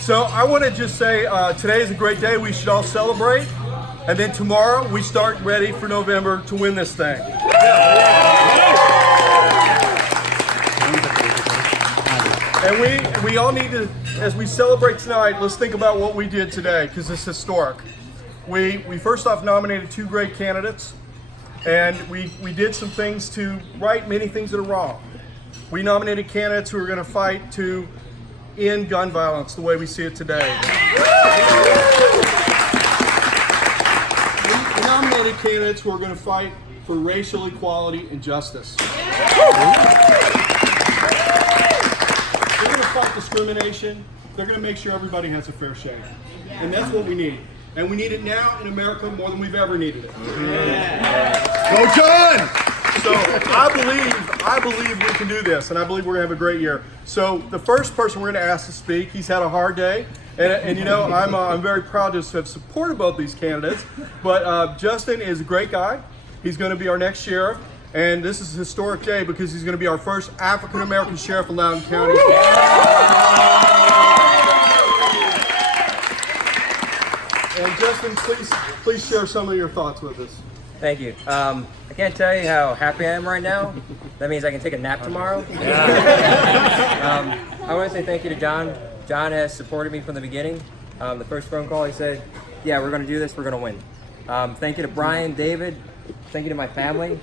So I want to just say today is a great day. We should all celebrate. And then tomorrow we start ready for November to win this thing. And we all need to, as we celebrate tonight, let's think about what we did today, because it's historic. We first off nominated 2 great candidates, and we did some things to right many things that are wrong. We nominated candidates who are going to fight to end gun violence the way we see it today. We nominated candidates who are going to fight for racial equality and justice. They're going to fight discrimination. They're going to make sure everybody has a fair shake. And that's what we need. And we need it now in America more than we've ever needed it. Go John! So I believe we can do this, and I believe we're going to have a great year. So the first person we're going to ask to speak, he's had a hard day. And you know, I'm very proud to have supported both these candidates. But Justin is a great guy. He's going to be our next sheriff. And this is a historic day because he's going to be our first African-American sheriff in Loudoun County. And Justin, please share some of your thoughts with us. Thank you. I can't tell you how happy I am right now. That means I can take a nap tomorrow. I want to say thank you to John. John has supported me from the beginning. The first phone call, he said, yeah, we're going to do this, we're going to win. Thank you to Brian, David. Thank you to my family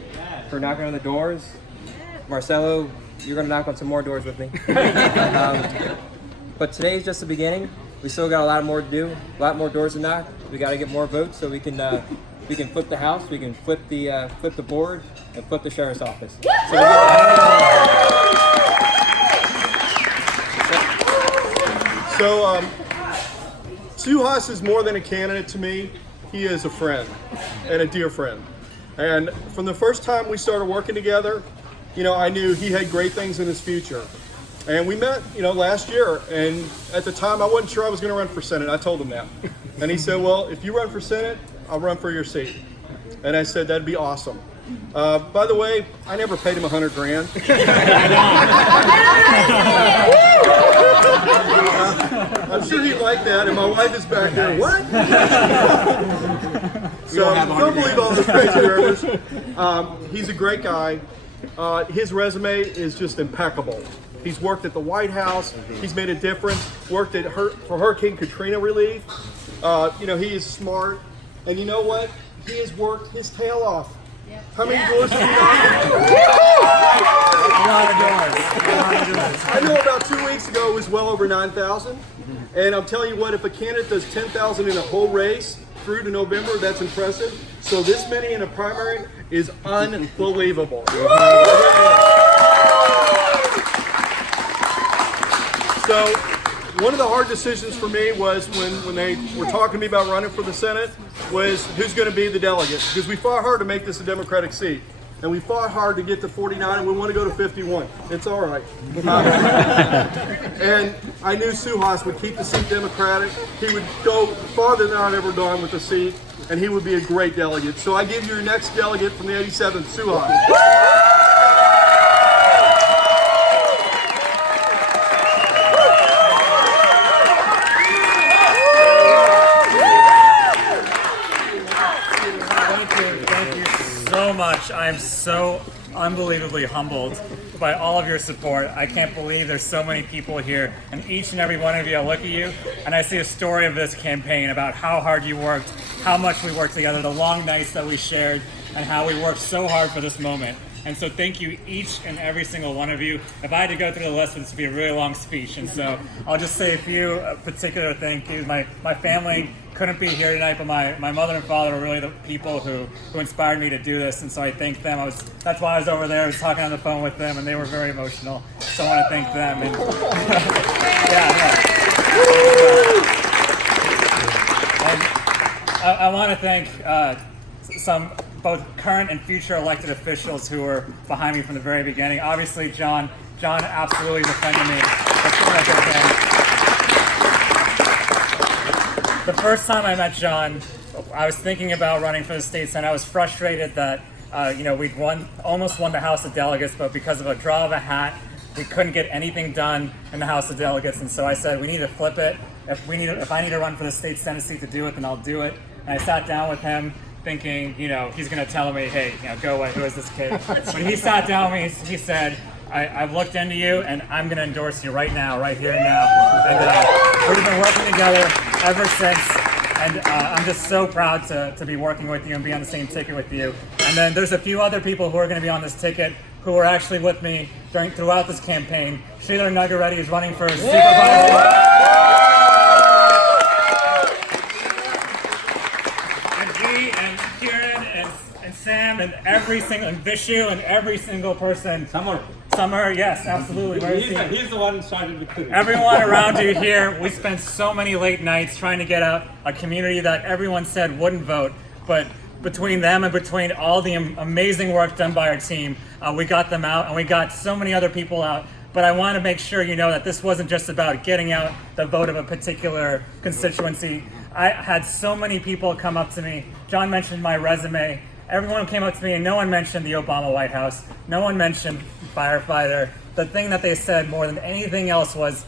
for knocking on the doors. Marcelo, you're going to knock on some more doors with me. But today's just the beginning. We still got a lot more to do, a lot more doors to knock. We got to get more votes so we can flip the house, we can flip the board, and flip the sheriff's office. So Suhas is more than a candidate to me. He is a friend and a dear friend. And from the first time we started working together, you know, I knew he had great things in his future. And we met, you know, last year, and at the time I wasn't sure I was going to run for Senate. I told him that. And he said, well, if you run for Senate, I'll run for your seat. And I said, that'd be awesome. By the way, I never paid him $100,000. I'm sure he'd like that, and my wife is back there. What? So don't believe all those crazy rumors. He's a great guy. His resume is just impeccable. He's worked at the White House. He's made a difference. Worked at for Hurricane Katrina relief. You know, he is smart. And you know what? He has worked his tail off. Yeah. How many doors have you knocked? I know about 2 weeks ago it was well over 9,000. And I'm telling you what, if a candidate does 10,000 in a whole race through to November, that's impressive. So this many in a primary is unbelievable. So one of the hard decisions for me was when they were talking to me about running for the Senate was who's going to be the delegate, because we fought hard to make this a Democratic seat. And we fought hard to get to 49, and we want to go to 51. It's all right. And I knew Suhas would keep the seat Democratic. He would go farther than I'd ever done with the seat, and he would be a great delegate. So I give you your next delegate from the 87th, Suhas. Much. I am so unbelievably humbled by all of your support. I can't believe there's so many people here, and each and every one of you, I look at you and I see a story of this campaign about how hard you worked, how much we worked together, the long nights that we shared, and how we worked so hard for this moment. And so thank you, each and every single one of you. If I had to go through the list, this would be a really long speech. And so I'll just say a few particular thank yous. My family couldn't be here tonight, but my mother and father were really the people who inspired me to do this. And so I thank them. That's why I was over there. I was talking on the phone with them, and they were very emotional. So I want to thank them. And, I want to thank some both current and future elected officials who were behind me from the very beginning. Obviously, John absolutely defended me. The first time I met John, I was thinking about running for the state senate. I was frustrated that we'd almost won the House of Delegates, but because of a draw of a hat, we couldn't get anything done in the House of Delegates, and so I said we need to flip it. If I need to run for the state Senate seat to do it, then I'll do it. And I sat down with him, thinking, he's going to tell me, hey, go away. Who is this kid? When he sat down with me, he said, I've looked into you, and I'm going to endorse you right now, right here and now. And we've been working together ever since. And I'm just so proud to be working with you and be on the same ticket with you. And then there's a few other people who are going to be on this ticket who were actually with me throughout this campaign. Sheila Nagaretti is running for supervisor. And G and Kieran and Sam and Vishu and every single person. Summer, yes, absolutely. He's the one who started recruiting. Everyone around you here, we spent so many late nights trying to get out a community that everyone said wouldn't vote, but between them and between all the amazing work done by our team, we got them out, and we got so many other people out. But I want to make sure you know that this wasn't just about getting out the vote of a particular constituency. I had so many people come up to me. John mentioned my resume. Everyone came up to me, and no one mentioned the Obama White House. No one mentioned firefighter. The thing that they said more than anything else was,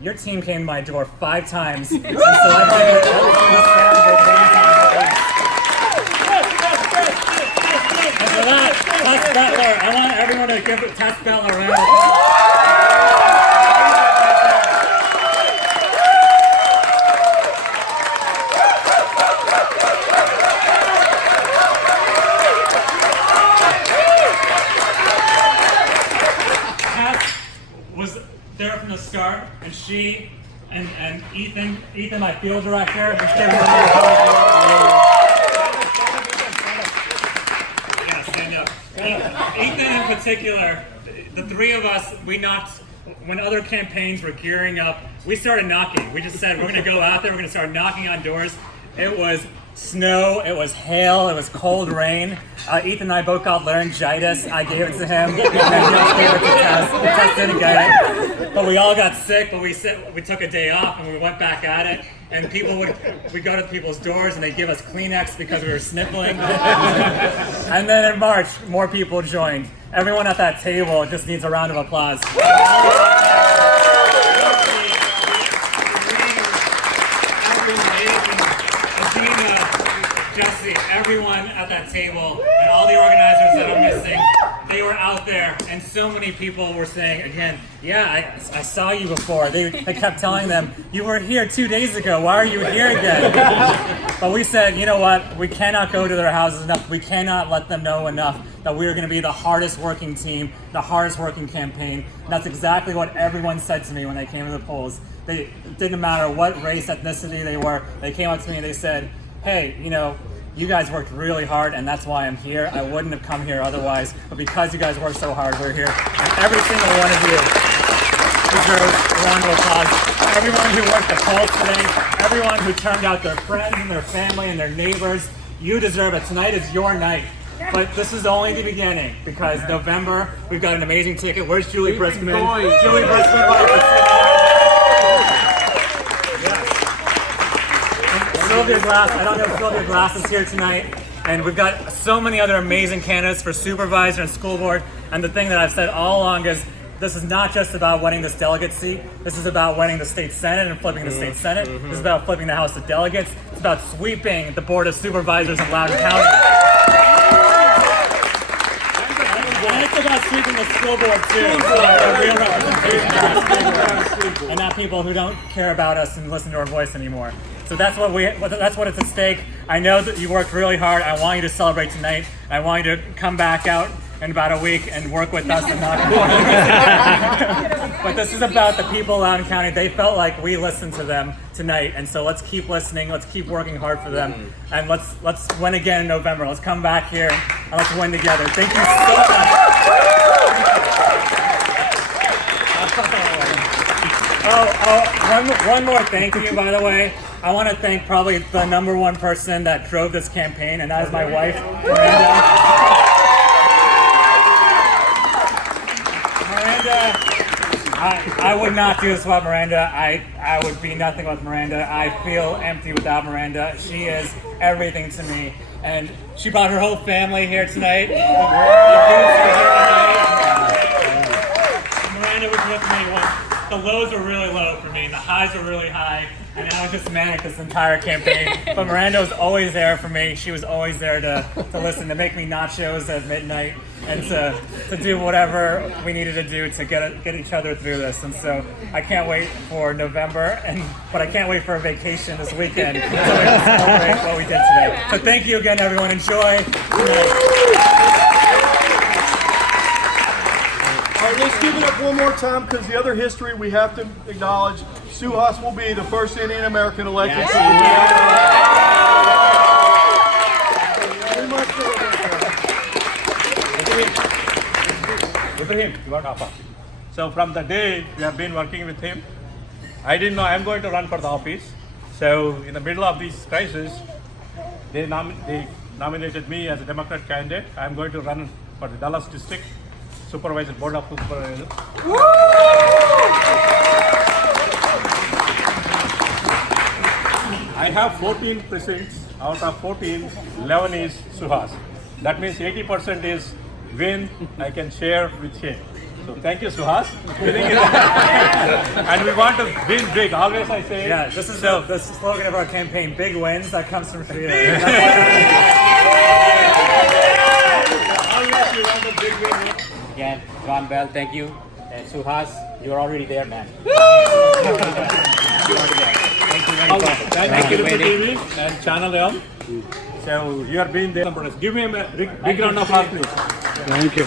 your team came to my door 5 times and selected every single candidate. And for that, Tess Butler, I want everyone to give Tess Butler a round of applause. Was there from the start, and she and Ethan, my field director, was giving them stand up. Ethan in particular, the 3 of us, we knocked, when other campaigns were gearing up, we started knocking. We just said, we're going to go out there, we're going to start knocking on doors. It was snow, it was hail, it was cold rain. Ethan and I both got laryngitis. I gave it to him, and then he just gave it to Tess. Tess didn't get it. But we all got sick, but we took a day off and we went back at it. And we'd go to people's doors and they'd give us Kleenex because we were sniffling. And then in March, more people joined. Everyone at that table just needs a round of applause. Jesse, everyone at that table, and all the organizers that I'm missing, they were out there, and so many people were saying, again, yeah, I saw you before. They kept telling them, you were here 2 days ago, why are you here again? But we said, you know what, we cannot go to their houses enough, we cannot let them know enough that we are going to be the hardest working team, the hardest working campaign. And that's exactly what everyone said to me when they came to the polls. It didn't matter what race, ethnicity they were, they came up to me and they said, hey, you guys worked really hard, and that's why I'm here. I wouldn't have come here otherwise, but because you guys worked so hard, we're here. And every single one of you deserves a round of applause. Everyone who worked the polls today, everyone who turned out their friends and their family and their neighbors, you deserve it. Tonight is your night. But this is only the beginning, because November, we've got an amazing ticket. Where's Julie Briskman? Julie Briskman, Sylvia Glass, I don't know if Sylvia Glass is here tonight, and we've got so many other amazing candidates for supervisor and school board, and the thing that I've said all along is this is not just about winning this delegate seat, this is about winning the state senate and flipping the state senate, this is about flipping the House of Delegates, it's about sweeping the board of supervisors in Loudoun County. And it's about sweeping the school board too, real representation, and not people who don't care about us and listen to our voice anymore. So that's what it's at stake. I know that you worked really hard. I want you to celebrate tonight. I want you to come back out in about a week and work with us and not. But this is about the people of Loudoun County. They felt like we listened to them tonight, and so let's keep listening. Let's keep working hard for them, and let's win again in November. Let's come back here and let's win together. Thank you so much. One more thank you, by the way. I want to thank probably the #1 person that drove this campaign, and that is my wife, Miranda. I would not do this without Miranda. I would be nothing without Miranda. I feel empty without Miranda. She is everything to me. And she brought her whole family here tonight. Miranda, Miranda was with me when the lows were really low for me and the highs were really high, and I was just manic this entire campaign. But Miranda was always there for me. She was always there to listen, to make me nachos at midnight, and to do whatever we needed to do to get each other through this. And so I can't wait for November, but I can't wait for a vacation this weekend so we can celebrate what we did today. So thank you again, everyone. Enjoy tonight. All right, let's give it up one more time because the other history we have to acknowledge. Suhas will be the first Indian American elected. Ibrahim, you got offer. So from the day we have been working with him, I didn't know I'm going to run for the office. So in the middle of this crisis, they nominated me as a Democrat candidate. I'm going to run for the Dallas District Supervisor, Board of Supervisors. I have 14 precincts. Out of 14, 11 is Suhas. That means 80% is win I can share with him. So thank you, Suhas. And we want to win big. Always I say. Yeah, this is the slogan of our campaign, big wins, that comes from Sridhar. Always we want a big win. Again, John Bell, thank you. And Suhas, you're already there, man. Thank you, PilupuTV and Channel M. So you have been there. Give me a big round of applause, please. Thank you.